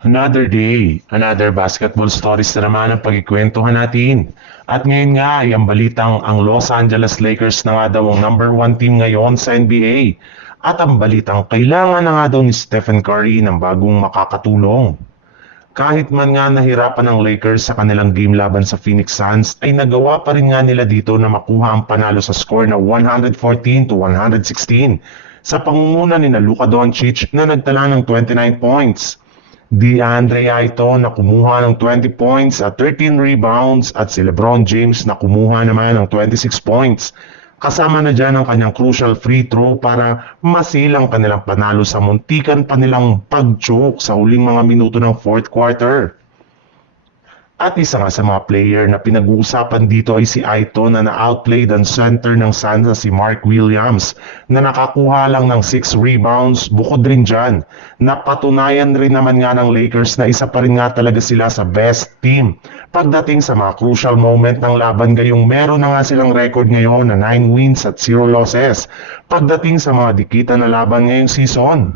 Another day, another basketball stories na naman ang pagkikwentuhan natin. At ngayon nga ay ang balitang ang Los Angeles Lakers na nga daw ang number 1 team ngayon sa NBA. At ang balitang kailangan na nga daw ni Stephen Curry ng bagong makakatulong. Kahit man nga nahirapan ng Lakers sa kanilang game laban sa Phoenix Suns, ay nagawa pa rin nga nila dito na makuha ang panalo sa score na 114-116 sa pangunguna ni Luka Doncic na nagtala ng 29 points. DeAndre Ayton na kumuha ng 20 points at 13 rebounds at si LeBron James na kumuha naman ng 26 points. Kasama na dyan ang kanyang crucial free throw para masilang kanilang panalo sa muntikan pa nilang pag-choke sa huling mga minuto ng fourth quarter. At isa nga sa mga player na pinag-uusapan dito ay si Ayton na na-outplayed ang center ng Suns na si Mark Williams na nakakuha lang ng 6 rebounds. Bukod rin dyan, napatunayan rin naman nga ng Lakers na isa pa rin nga talaga sila sa best team pagdating sa mga crucial moment ng laban, gayong meron na nga silang record ngayon na 9 wins at 0 losses pagdating sa mga dikitan na laban ngayong season.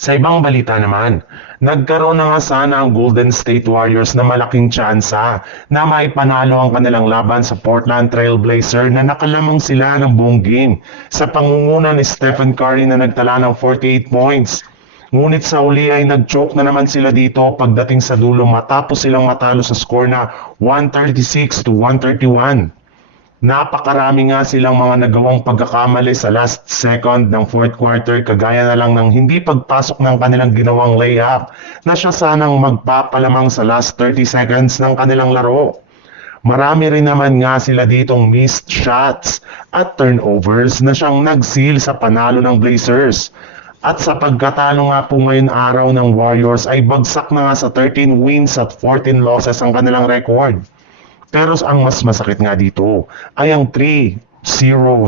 Sa ibang balita naman, nagkaroon na nga sana ang Golden State Warriors na malaking tsansa na maipanalo ang kanilang laban sa Portland Trail Blazer na nakalamang sila ng buong game sa pangunguna ni Stephen Curry na nagtala ng 48 points. Ngunit sa uli ay nag-choke na naman sila dito pagdating sa dulo matapos silang matalo sa score na 136-131. Napakarami nga silang mga nagawang pagkakamali sa last second ng fourth quarter, kagaya na lang ng hindi pagpasok ng kanilang ginawang layup na siya sanang magpapalamang sa last 30 seconds ng kanilang laro. Marami rin naman nga sila ditong missed shots at turnovers na siyang nag-seal sa panalo ng Blazers. At sa pagkatalo nga po ngayon araw ng Warriors ay bagsak na nga sa 13 wins at 14 losses ang kanilang record. Pero ang mas masakit nga dito ay ang 3-0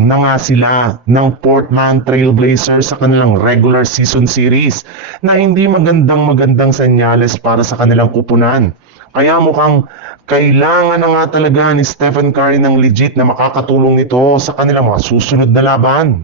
na nga sila ng Portland Trail Blazers sa kanilang regular season series na hindi magandang senyales para sa kanilang kupunan. Kaya mukhang kailangan na nga talaga ni Stephen Curry ng legit na makakatulong nito sa kanilang mga susunod na laban.